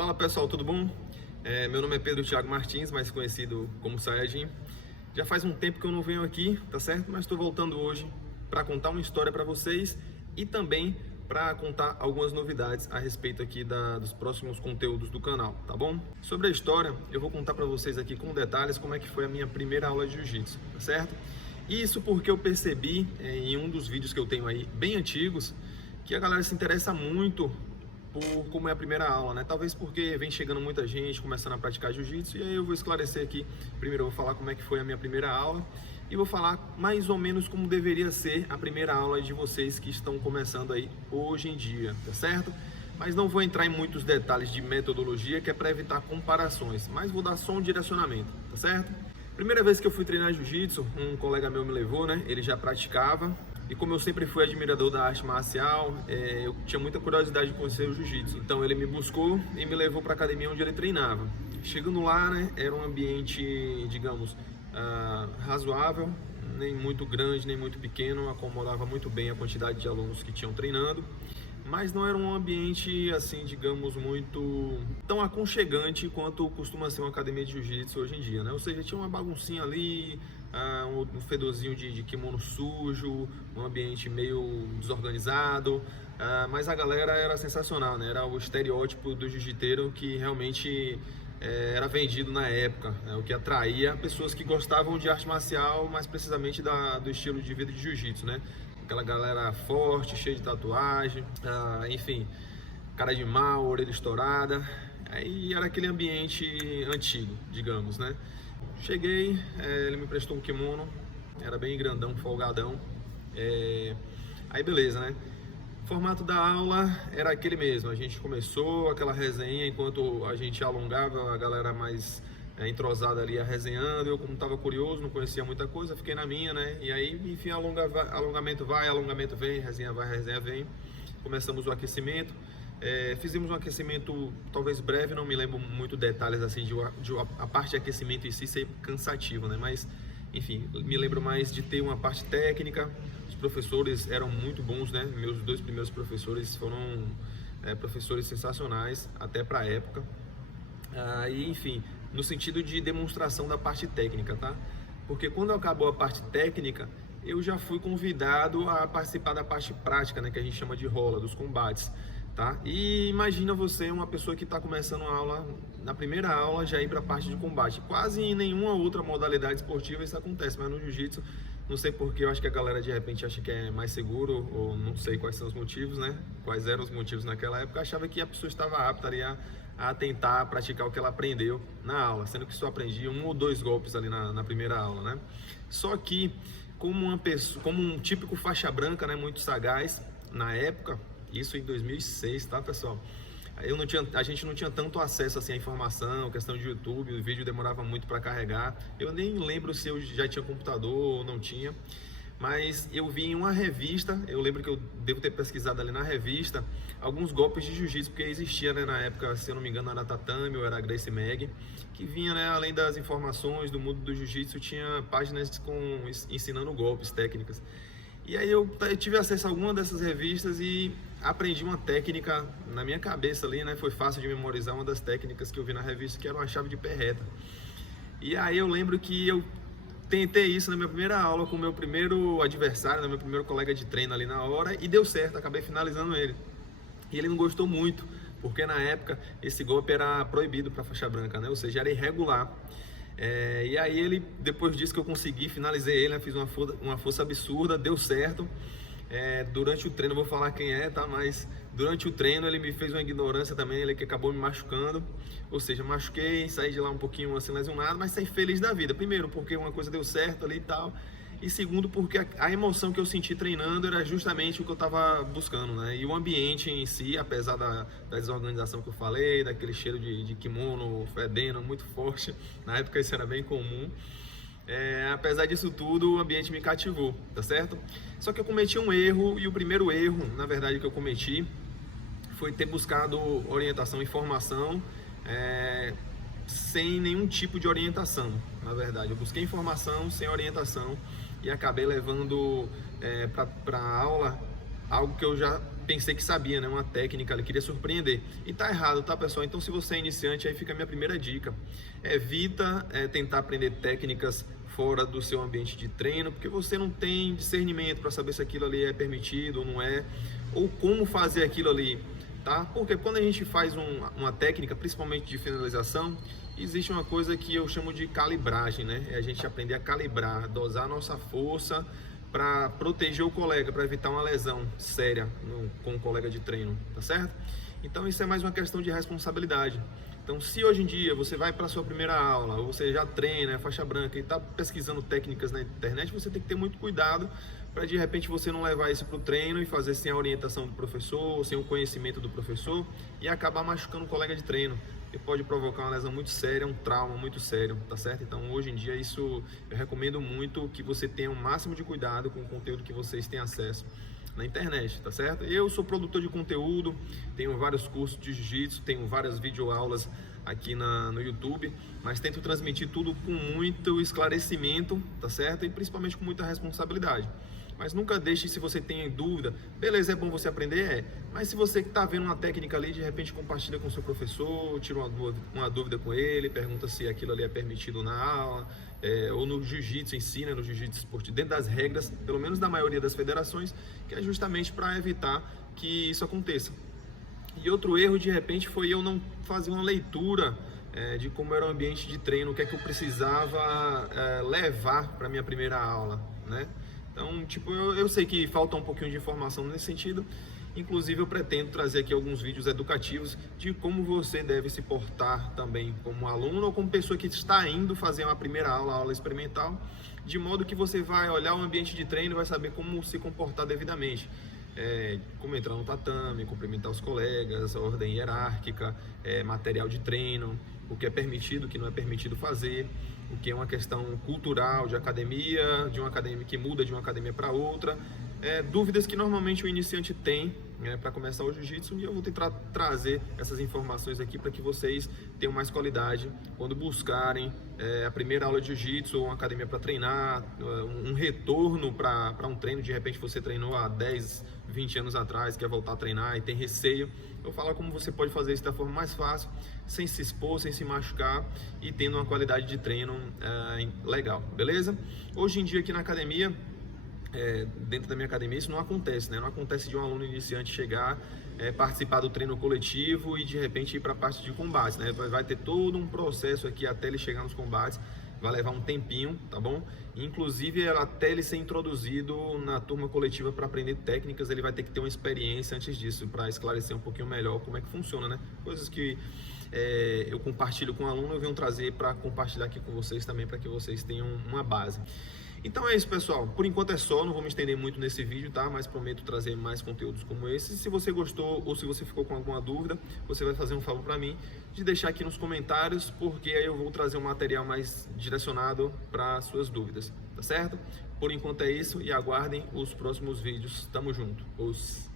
Fala pessoal, tudo bom? Meu nome é Pedro Thiago Martins, mais conhecido como Sayajin. Já faz um tempo que eu não venho aqui, tá certo? Mas estou voltando hoje para contar uma história para vocês e também para contar algumas novidades a respeito aqui dos próximos conteúdos do canal, tá bom? Sobre a história, eu vou contar para vocês aqui com detalhes como é que foi a minha primeira aula de jiu-jitsu, tá certo? Isso porque eu percebi em um dos vídeos que eu tenho aí, bem antigos, que a galera se interessa muito por como é a primeira aula, né? Talvez porque vem chegando muita gente começando a praticar jiu-jitsu, e aí eu vou esclarecer aqui. Primeiro eu vou falar como é que foi a minha primeira aula e vou falar mais ou menos como deveria ser a primeira aula de vocês que estão começando aí hoje em dia, tá certo? Mas não vou entrar em muitos detalhes de metodologia, que é para evitar comparações, mas vou dar só um direcionamento, tá certo? Primeira vez que eu fui treinar jiu-jitsu, um colega meu me levou, né? Ele já praticava. E como eu sempre fui admirador da arte marcial, eu tinha muita curiosidade de conhecer o jiu-jitsu. Então ele me buscou e me levou para a academia onde ele treinava. Chegando lá, né, era um ambiente, digamos, razoável, nem muito grande, nem muito pequeno, acomodava muito bem a quantidade de alunos que tinham treinando. Mas não era um ambiente, assim, digamos, muito tão aconchegante quanto costuma ser uma academia de jiu-jitsu hoje em dia, né? Ou seja, tinha uma baguncinha ali, um fedorzinho de kimono sujo, um ambiente meio desorganizado, mas a galera era sensacional, né? Era o estereótipo do jiu-jiteiro que realmente era vendido na época, né? O que atraía pessoas que gostavam de arte marcial, mais precisamente do estilo de vida de jiu-jitsu, né? Aquela galera forte, cheia de tatuagem, enfim, cara de mal, orelha estourada. Aí era aquele ambiente antigo, digamos, né? Cheguei, ele me prestou um kimono, era bem grandão, folgadão. Aí beleza, né? O formato da aula era aquele mesmo, a gente começou aquela resenha, enquanto a gente alongava, a galera mais entrosada ali resenhando. Eu, como estava curioso, não conhecia muita coisa, fiquei na minha, né? E aí, enfim, alongamento vai, alongamento vem, resenha vai, resenha vem. Começamos o aquecimento. Fizemos um aquecimento talvez breve, não me lembro muito detalhes assim a parte de aquecimento em si ser cansativa, né? Mas, enfim, me lembro mais de ter uma parte técnica. Os professores eram muito bons, né? Meus dois primeiros professores foram professores sensacionais, até para a época. E, enfim, no sentido de demonstração da parte técnica, tá? Porque quando acabou a parte técnica, eu já fui convidado a participar da parte prática, né, que a gente chama de rola, dos combates, tá? E imagina você, uma pessoa que está começando a aula, na primeira aula já ir para a parte de combate. Quase em nenhuma outra modalidade esportiva isso acontece, mas no jiu-jitsu, não sei porque, eu acho que a galera de repente acha que é mais seguro, ou não sei quais são os motivos, né? Quais eram os motivos naquela época, achava que a pessoa estava apta ali a tentar praticar o que ela aprendeu na aula, sendo que só aprendia um ou dois golpes ali na primeira aula, né? Só que, como um típico faixa branca, né, muito sagaz, na época, isso em 2006, tá, pessoal? A gente não tinha tanto acesso assim à informação, questão de YouTube, o vídeo demorava muito para carregar. Eu nem lembro se eu já tinha computador ou não tinha, mas eu vi em uma revista, eu lembro que eu devo ter pesquisado ali na revista alguns golpes de jiu-jitsu, porque existia, né, na época, se eu não me engano, era Tatame ou era Gracie Mag, que vinha, né, além das informações do mundo do jiu-jitsu, tinha páginas ensinando golpes, técnicas. E aí eu tive acesso a alguma dessas revistas e aprendi uma técnica na minha cabeça ali, né? Foi fácil de memorizar uma das técnicas que eu vi na revista, que era uma chave de pé reta. E aí eu lembro que eu tentei isso na minha primeira aula com o meu primeiro adversário, meu primeiro colega de treino ali na hora, e deu certo, acabei finalizando ele. E ele não gostou muito, porque na época esse golpe era proibido para faixa branca, né? Ou seja, era irregular. E aí ele, depois disso que eu consegui, finalizei ele, né? Fiz uma força absurda, deu certo. Durante o treino, eu vou falar quem é, tá? Mas durante o treino ele me fez uma ignorância também, ele que acabou me machucando. Ou seja, machuquei, saí de lá um pouquinho assim lesionado, mas saí feliz da vida. Primeiro, porque uma coisa deu certo ali e tal. E segundo, porque a emoção que eu senti treinando era justamente o que eu estava buscando, né? E o ambiente em si, apesar da desorganização que eu falei, daquele cheiro de kimono fedendo muito forte, na época isso era bem comum. Apesar disso tudo, o ambiente me cativou, tá certo? Só que eu cometi um erro, e o primeiro erro, na verdade, que eu cometi foi ter buscado orientação e informação sem nenhum tipo de orientação. Na verdade, eu busquei informação sem orientação e acabei levando para a aula algo que eu já pensei que sabia, né? Uma técnica, ele queria surpreender. E tá errado, tá, pessoal? Então, se você é iniciante, aí fica a minha primeira dica. Evita tentar aprender técnicas fora do seu ambiente de treino, porque você não tem discernimento para saber se aquilo ali é permitido ou não é, ou como fazer aquilo ali, tá? Porque quando a gente faz uma técnica, principalmente de finalização, existe uma coisa que eu chamo de calibragem, né? É a gente aprender a calibrar, dosar a nossa força para proteger o colega, para evitar uma lesão séria com o colega de treino, tá certo? Então isso é mais uma questão de responsabilidade. Então, se hoje em dia você vai para a sua primeira aula, ou você já treina, é faixa branca e está pesquisando técnicas na internet, você tem que ter muito cuidado para de repente você não levar isso para o treino e fazer sem a orientação do professor, sem o conhecimento do professor e acabar machucando o colega de treino. E pode provocar uma lesão muito séria, um trauma muito sério, tá certo? Então, hoje em dia, isso eu recomendo muito que você tenha o máximo de cuidado com o conteúdo que vocês têm acesso na internet, tá certo? Eu sou produtor de conteúdo, tenho vários cursos de jiu-jitsu, tenho várias videoaulas aqui no YouTube, mas tento transmitir tudo com muito esclarecimento, tá certo? E principalmente com muita responsabilidade. Mas nunca deixe, se você tem dúvida, beleza, é bom você aprender, mas se você está vendo uma técnica ali, de repente compartilha com o seu professor, tira uma dúvida com ele, pergunta se aquilo ali é permitido na aula, ou no jiu-jitsu ensina, no jiu-jitsu esportivo, dentro das regras, pelo menos da maioria das federações, que é justamente para evitar que isso aconteça. E outro erro, de repente, foi eu não fazer uma leitura de como era o ambiente de treino, o que é que eu precisava levar para minha primeira aula, né? Então, tipo, eu sei que falta um pouquinho de informação nesse sentido. Inclusive, eu pretendo trazer aqui alguns vídeos educativos de como você deve se portar também como aluno ou como pessoa que está indo fazer uma primeira aula experimental, de modo que você vai olhar o ambiente de treino e vai saber como se comportar devidamente. Como entrar no tatame, cumprimentar os colegas, a ordem hierárquica, material de treino, o que é permitido, o que não é permitido fazer, o que é uma questão cultural de uma academia que muda de uma academia para outra, dúvidas que normalmente o iniciante tem para começar o jiu-jitsu, e eu vou tentar trazer essas informações aqui para que vocês tenham mais qualidade quando buscarem a primeira aula de jiu-jitsu ou uma academia para treinar, um retorno para um treino. De repente você treinou há 10, 20 anos atrás, quer voltar a treinar e tem receio. Eu vou falar como você pode fazer isso da forma mais fácil, sem se expor, sem se machucar e tendo uma qualidade de treino legal, beleza? Hoje em dia aqui na academia, dentro da minha academia, isso não acontece, né? Não acontece de um aluno iniciante chegar, participar do treino coletivo e de repente ir para a parte de combates, né? Vai ter todo um processo aqui até ele chegar nos combates, vai levar um tempinho, tá bom? Inclusive, até ele ser introduzido na turma coletiva para aprender técnicas, ele vai ter que ter uma experiência antes disso, para esclarecer um pouquinho melhor como é que funciona, né? Coisas que eu compartilho com o aluno, eu venho trazer para compartilhar aqui com vocês também, para que vocês tenham uma base. Então é isso, pessoal, por enquanto é só, não vou me estender muito nesse vídeo, tá? Mas prometo trazer mais conteúdos como esse. Se você gostou ou se você ficou com alguma dúvida, você vai fazer um favor para mim de deixar aqui nos comentários, porque aí eu vou trazer um material mais direcionado para suas dúvidas, tá certo? Por enquanto é isso e aguardem os próximos vídeos. Tamo junto. Os